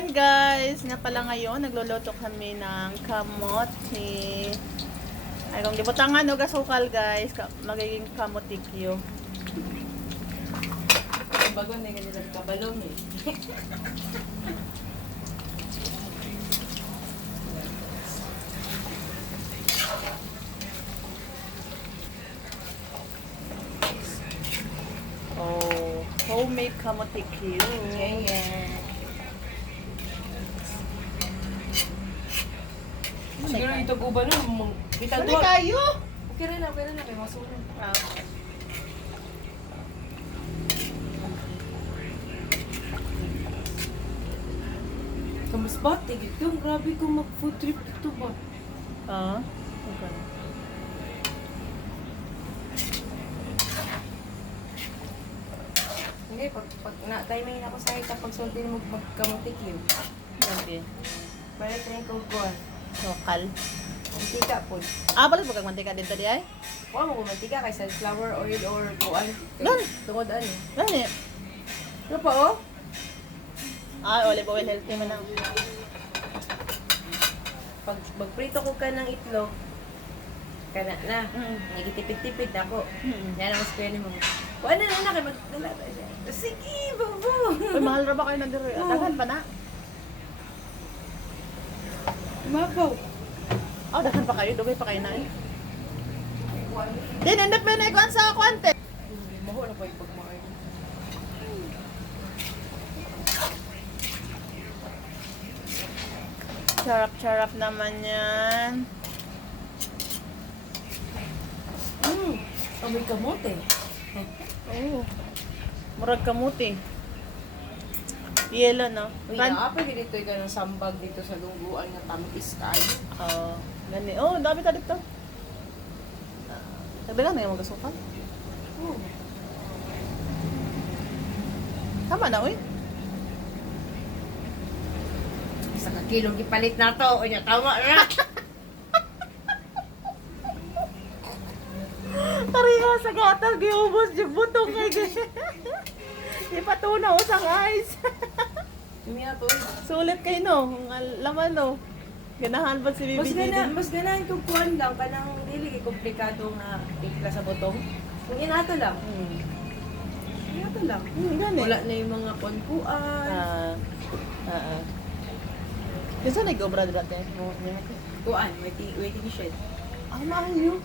Ayan guys, nga pala ngayon, nagluluto kami ng kamote. Ay, kung gibutangan o gasukal guys, magiging kamotikyo. Bago na yung nilang kabalong eh. Oh, homemade kamotikyo. Yeah. Siguro ito guba na, kita Sali doon. kayo! Okay rin na, kay masunod. Ah. Kamas bati, ito, grabe kung mag-food trip dito ba? Ah, okay. Hindi, pag na-timing ako sa ita, pag sulti mo magkamutik yun. Okay. Para tayo kukuhan. Lokal. Mantika po. Ah, balik mo kag mantika dito di ay? Kuha mo kung mantika kay sunflower oil or kuhan. Gan. Tungod ano. Gani. Ano pa oh? Ah, olive oil healthy man ang. Pag magprito ko ka ng itlog, kana na. Mm. Nagitipid-tipid ako. Mm. Yan ang square mo. Kuha na na kay magdala tayo siya. Sige, babo. Uy, mahal ra ba kayo na dito? Daghan pa na. Mabaw. Oh, daghan pa kayo, dugay pa kayo na eh. Din, end up na ikuan sa kwante. Maho na pa yung pagmakain. Charap-charap naman yan. Amoy kamote. Oh. Murag kamuti. Yelo, no? Uy, naapay dito ka ng sambag dito sa lungguan nga tamis kayo. Oh, gani. Oh, dami ta dito. Dagdagan na yung mga sukan. Oh. Tama na, uy. Isa ka kilong gipalit na to. O niya, tama na. Tariha sa gatag, giubos, yung butong kay ipatunaw sa eyes. Tumiya to. Sulit kayo, no? Ang laman, no? Ganahan ba si Bibi? Mas ganahin kong kuhan lang. Kanang dili komplikado nga tikla sa botong. Kung inato lang. Inato lang. Gani. Wala na yung mga konkuan. Yung saan nag-obra dito? Kuan, waiting shed. Ah, mahal nyo.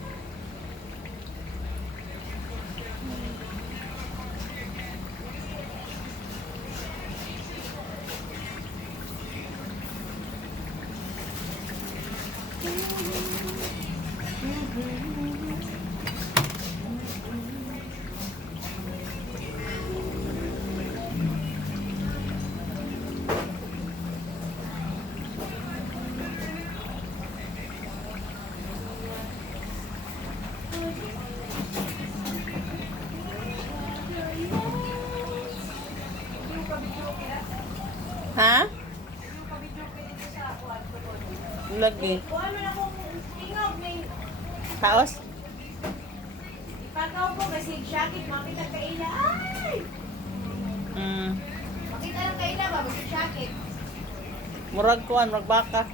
Ha? Lagi. Kuan mo na kung tingog may Taos? pagaw ko kasi jacket makita ka ila. Ay! Mm. Makita lang ka ila ba kasi jacket. Murag kuan, murag baka.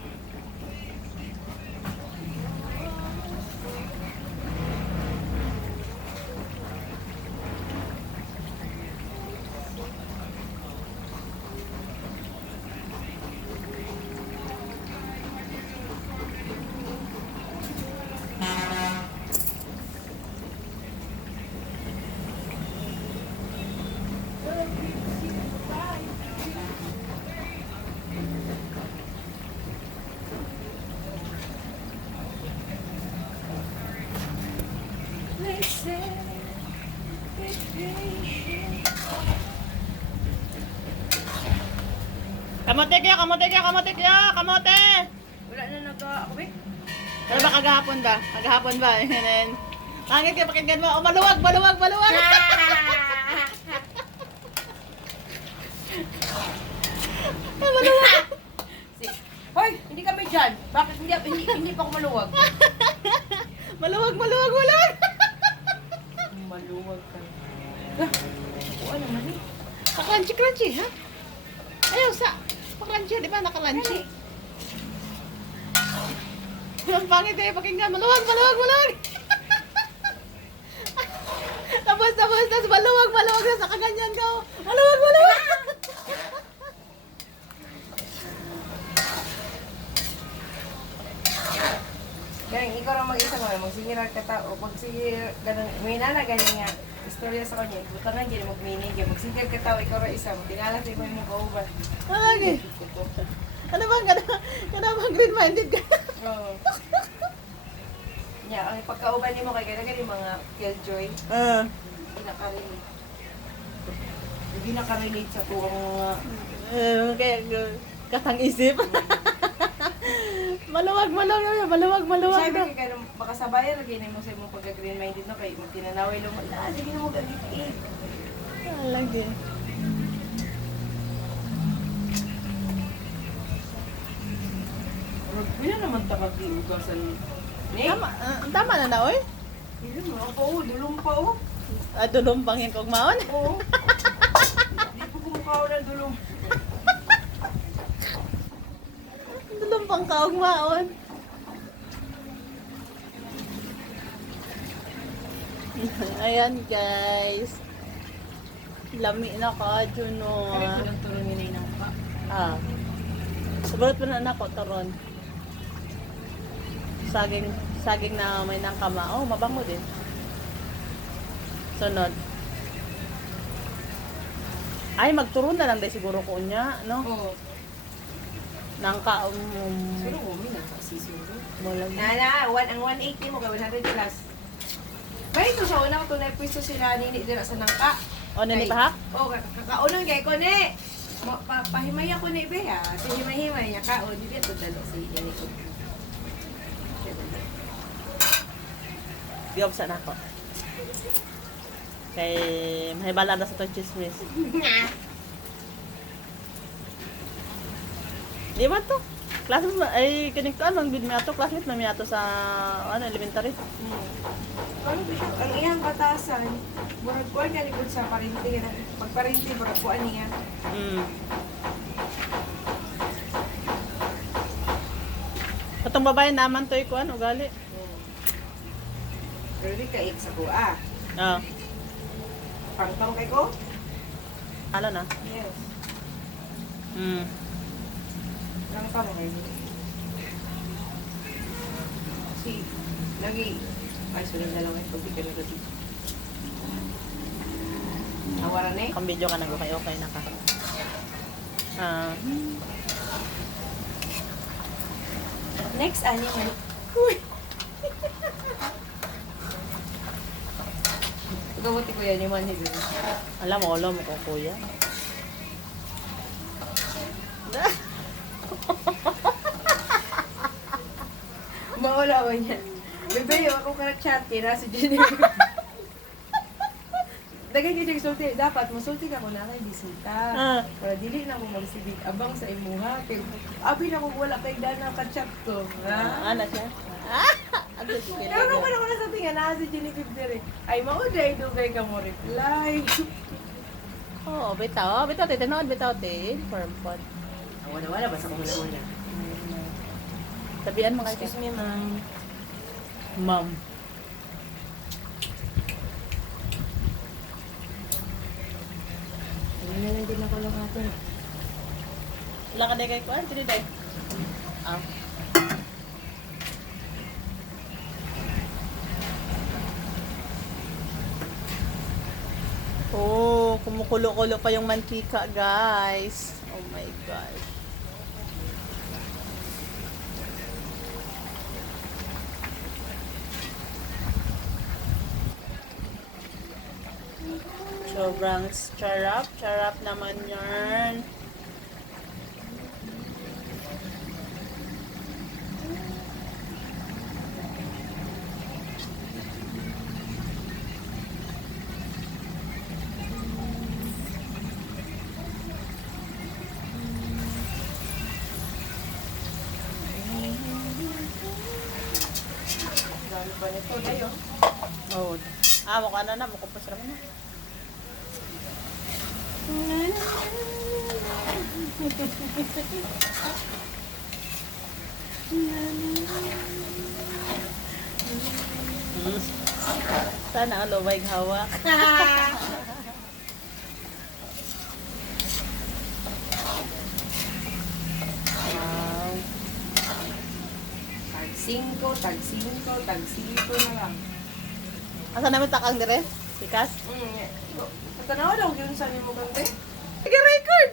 Kamote kaya, kamote kaya, kamote kaya, kamote! Wala na ako eh. Ano ba kagahapon ba? Kagahapon ba? Hangit kayo pakinggan mo. Oh, maluwag, maluwag, maluwag! Maluwag! Hoy, hindi kami dyan. Bakit hindi pa ako maluwag? Maluwag, maluwag, maluwag! Maluwag ka. Kuha naman eh. Crunchy, crunchy, ha? Ayaw sa... Crunchy, di ba? Naka-crunchy. Ang pangit eh, pakinggan. Maluwag, maluwag, maluwag. Tapos, maluwag, maluwag. Tapos nakaganyan ka. Maluwag, maluwag. Ganyan, ikaw lang mag-isa mo, magsigiral ka tao, magsigir, ganun, may nana ganyan nga, istorya sa kanya, butangan gini magminig, magsigir ka tao, ikaw lang isa, magtinala sa imo yung kauban. Lagi. Ano bang, kana bang green-minded ka? Oo. Nya, ang pagkauban ni mo kay kaya yung mga killjoy, nakarelate. Hindi nakarelate sa tuwang mga... Kaya, katang isip. Maluwag, maluwag, maluwag, maluwag. Sabi kaya makasabayan, lagi na mo sa imong pagka-green-minded no, kay magtinanaway lang mo, sige na mo galit eh. Lagi. Wala naman takag di ugasan. Ne? Tama na na, oy. Hindi mo ako, dulong pa oh. Dulong bangin kong maon. Oo. Di po kumakaw ng dulong. Dulong pang kaong maon. Ayan, guys. Lami na ka, Juno. Kaya ko lang tulong nila yung pa. Sabalot pa na anak ko, taron. Saging na may nangkama. Oh, mabango din. Sunod. Ay, magturon na lang dahil siguro ko niya, no? Oo. Nangka, Pero umi na kasi siguro. Walang. Nana, ang 180 mo kay 100 plus. Ba ito sa una ko na pwesto sila nini dira sa nangka. O, nani pa ha? Oo, kakaunang kay ko ni. Pahimay ako ni Ibe ha. Sa himay-himay niya kaon. Hindi ito dalo sa nini ko. Giyop sa nako. Kay mahibala na sa itong chismis. Di ba to? Classmates ba? Ay, kinig ko anong bid mi ato? Classmates na mi ato sa elementary. Ano ba siya? Ang iyang batasan, murag kuan ka likod sa parinti. Pagparinti, murag kuan niya. Katong babae naman to ikuan ugali. Pero di ka sa kuha. Pangtang kay ko? Ano na? Yes. Pangtang kay ko. Si, lagi, ay sunod na lang ay pagdi ka na dito. Awaran eh? Kung video ka nag okay na ka. Next animal. Gabuti ko yan yung manhid. Alam mo kung kuya. Mawala ba yan? Bebe, yung ako ka-chat, kira si Jenny. Dagay ka sulti, dapat masulti ka muna kay bisita. Para dili na mo magsibig abang sa imuha. Kay abi na mo wala kay dana ka-chat ko. Ano siya? Pero naman ako nasabi nga na si Jenny Fibdere. Ay, mauday dugay ka mo reply. Oo, bitaw. Bitaw, titinood, bitaw, inform pod. Wala, basta ko wala. Sabihan mo kayo. Excuse me, ma'am. Ma'am. Wala lang din ako lang ato. Wala ka na kay kuan? Tini day. Oh, kumukulo-kulo pa yung mantika, guys. Oh my gosh. Sobrang charap naman yarn. Dami pa nito, dayo. Oh. Mukha na mukha pa siya na. Sana ang lumay hawak. Wow. Tag 5, tag 5, tag 5 na lang. Asa namin takang dire? Sikas? Katanawa daw yun sa nimo kante. Sige, record!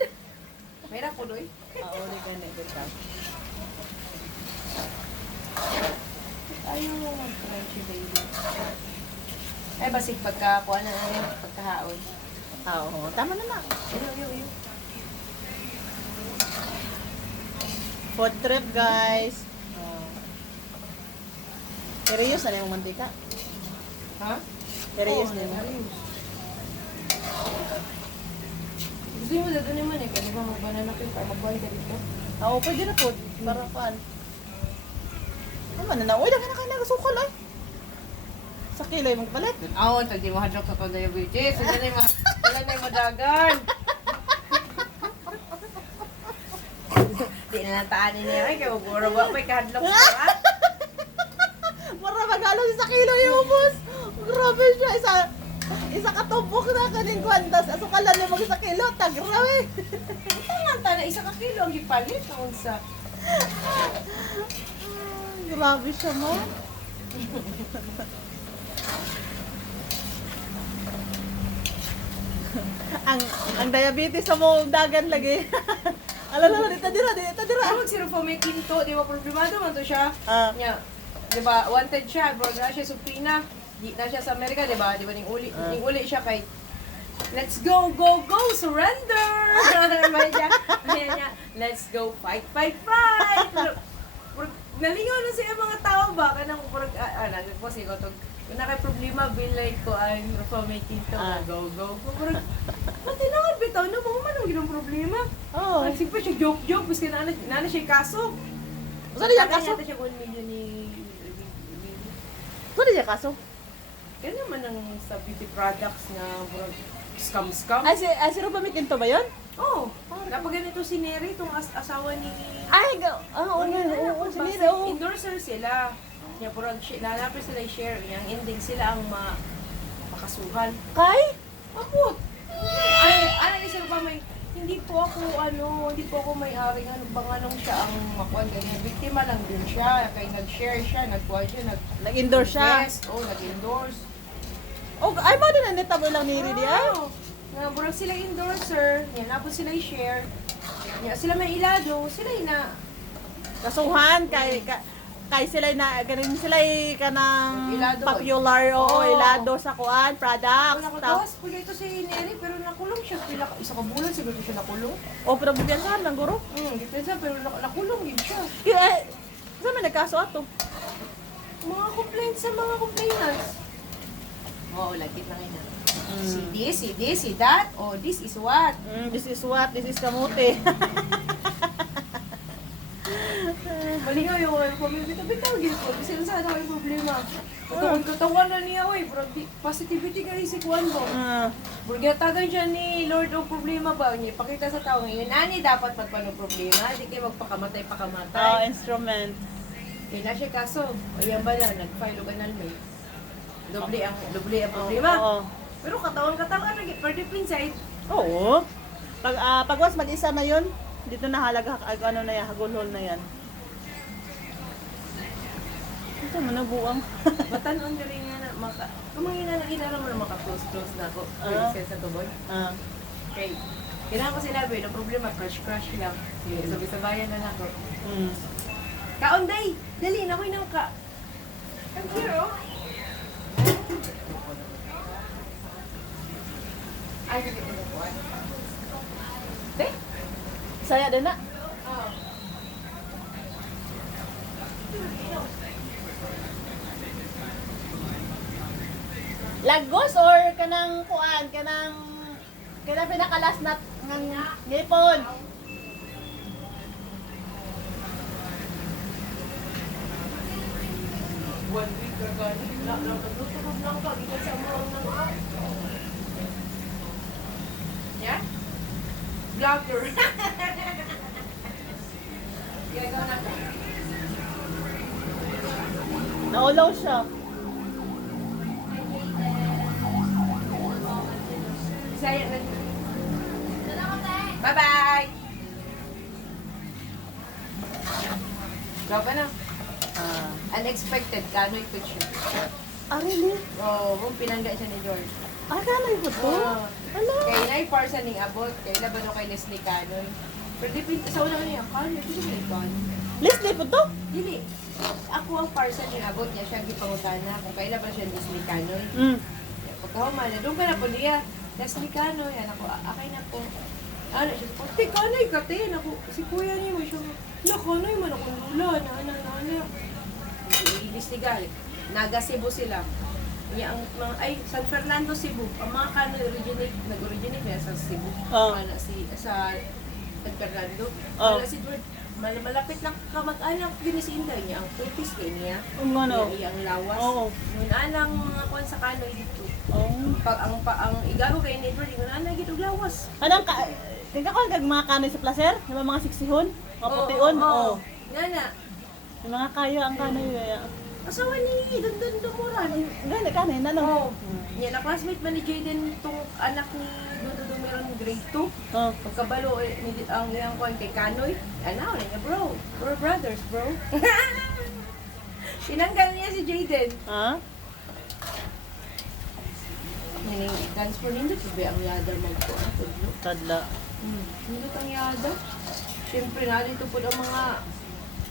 May na po doy. Oo, di ka na kita. Ayaw mo mag-crunchy baby. Ay, basig pagkakuha na pagkahaon. Oo, tama na na. Ayaw. Food trip, guys. Serious na yung mantika? Ha? Serious Oo, na yung serious. Gusto mo dito naman eh, kasi ba mag-banana cake para mag-buhay ka dito? Oo, pwede na po. Para paan. Ano na na? Uy, dagan na kayo nagasukal ay. Sa kilo yung magpalit. Oo, tagi mo hadlok sa to diabetes. Sila na yung madagan. Di na nataanin niya. Ay, kaya magurawa pa kahadlok sa Para magalo sa kilo yung ubos. Grabe siya. Isa katubok na kaning kwantas. Asukalan niya mag sa kilo. Tagrawe. Tanganta na isa ka kilo ang gipalit. Noon sa... Grabe siya mo. ang diabetes sa mo dagan lagi. Alala, dito dira. Ano mag sirupo may kinto, di ba problemado man to siya? Ah. Nya, di ba wanted siya, bro na siya supina. Di na siya sa Amerika, di ba? Di ba ning uli siya kay let's go, surrender! Ayan niya, let's go, fight! Nalingaw na siya mga tao ba? Kanang, nagpo siya ko, kung naka-problema, bilay ko ay making to na go. Pati naman bitaw na, mga man ang ginong problema. Oh. Nagsipin siya joke, gusto na siya kaso. Saan niya kaso? Kaya siya 1 million ni... Saan niya kaso? Kaya naman ang sa beauty products na scam. Ay, si Ruba Mitinto ba yun? Oo. Napaganito si Neri, itong asawa ni... Ay, oo, si Neri, oo. Endorser sila. Niya, purang lalapit sila i-share. Yung ending sila ang makasuhan. Kay? Ako! Ano isa pa may... Hindi po ako may-ari. Ano bang anong siya ang makuha ganyan. Biktima lang din siya. Kaya nag-share siya, nagkuha siya, Nag-endorse siya? Yes, nag-endorse. Oh, ay mo din ang netabo lang ni Ridi ay? Nga, burang sila endorser. Yan, napos sila i-share. Yan, sila may ilado. Sila na... Kasuhan, kay sila na, ganun sila kanang Ilado, popular, Oo. ilado sa kuan, products. Tapos, pag ito si Neri, pero nakulong siya. Isa ka bulan, siguro siya nakulong. O, pero bubiyansahan lang, guro. Depensa, pero nakulong yun siya. Kaya, saan may nagkaso ato? Mga complaints sa mga complainants. Oo, lagit lang yun. See this, see that. Oh, this is what. This is what, this is kamote. Malingaw yung bitaw gid ko. Kasi sa ano yung problema. Katawan na niya, oy, bro. Positivity ka si Juan mo. Burgatagan siya ni Lord o problema ba niya. Pakita sa tao ngayon, ani dapat magpano problema, hindi kayo magpakamatay. Instrument. Kaya na siya kaso. O yan ba na, nag-file o annulment. Doble ang problema. Oo. Pero katawan na, per inside. Oo. Pagwas mag-isa na yun, dito na halaga, ano na yan, hagulhol na yan. Ito mo nabuang. Matanon ka rin nga na, kumangina na inara mo na maka-close na ako. Sa tuboy. Okay. Kailangan ko sinabi, no problema, crush lang. Sige, sabi-sabayan na ako. Kaonday! Dali, nakoy nang ka. Come here, oh. Ay, sige, Te? Saya din na. Lagos or kanang kuan, kanang pinakalas na ng ngipon. One week ka gani. Nagluto lang ka. Gikan sa mga Yeah? Vlogger. Naulaw siya. Bisaya na. Bye-bye! Drop na. Unexpected, kanoy ko siya. Ah, really? Oo, pinangga siya ni George. Ah, kanoy po to? Oo. Ano? Kaya na yung parsa ning abot, kaya na ba no kay Leslie Canoy? Pero dipin sa una niya, Canoy, ito siya ikaw. Leslie po to? Dili. Ako ang parsa ning abot niya, siya gipangutana kung kailan ba siya Leslie Canoy. Mm. Pagkahuman na, doon ka na po niya. Leslie Canoy, yan ako, akay na po. Ano siya, Te, Canoy ka, te. Ako, si kuya niya mo siya. Na, Canoy man ako lula, na. Iimbestigar. Naga Cebu sila. Niya ang mga San Fernando, Cebu. Ang mga Canoy nag-originate niya sa Cebu. Oh. Sa San Fernando. Oh. Wala si George. Malapit lang kamag-anak yun si Inday niya. Ang putis kay niya. Ano? Ang lawas. Oo. Ngun anang mga kwan sa Canoy dito. Oh. Ang igago kay ni Edward, ngun anang gito lawas. Anong ka... Tingka ko ang mga kanoy sa placer? Yung mga siksihon? Mga pution? Oo. Nana. Yung mga kayo ang kanoy. Asawa ni Dundun Dumuran. Gani kanoy, ano? Oo. Yan, na classmate man ni Jaden itong anak ni Dundun Dumuran grade 2. Oh. Pagkabalo, ang iyang kwan kay Kanoy. Ano, niya bro. We're brothers, bro. Tinanggal niya si Jaden. Ha? Transfer nindot, sabi ang yada magkuhan. Tadla. Nindot ang yada. Siyempre, narito po ang mga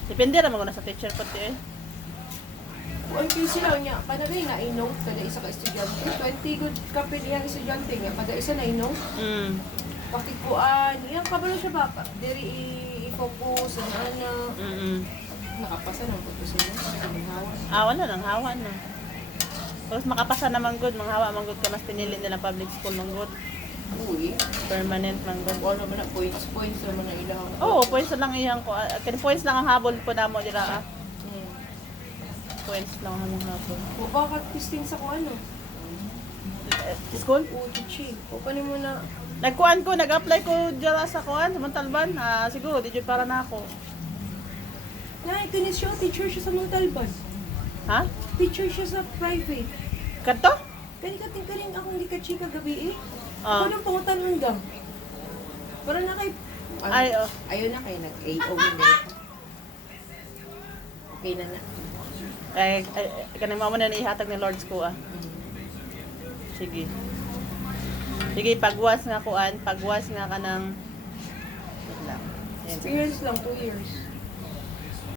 Depende naman ko na sa teacher pati eh. Ang kasi lang niya, panagay na inom, kada isa ka estudyante. 20 good kapit iyang estudyante niya, kada isa na inom. Mm. Pakikuan, iyang kabalo siya ba? Diri i-focus, ang ana. Nakapasa ng focus niya, ang hawa. Wala nang hawa na. Tapos makapasa naman good, manghawa man good ka mas pinili nila public school man good. Uy, Permanent man good. wala man na points naman na ilang. Oo, points lang iyang ko. Points lang ang habol po namo dira. Points lang ang habol. O bakit pisting sa kung ano? School? Uchichi. O paano mo na? Nagkuan ko, nag-apply ko dira sa kuan, sa Montalban. Siguro di jud para na ako. Tinis siya, teacher siya sa Montalban. Ha? Teacher siya sa private. Kadto? Kaning ako hindi ka chika gabi eh. Ah. Ako nang pangutan hanggang. Para na kay... Ay, oh. Ayun na kayo, nag-AO na. Okay na na. Ay, kanang mamo na ihatag ni Lord's ko Sige. Sige, pagwas nga kuan, pagwas nga kanang wait lang. Yan. Experience lang, 2 years.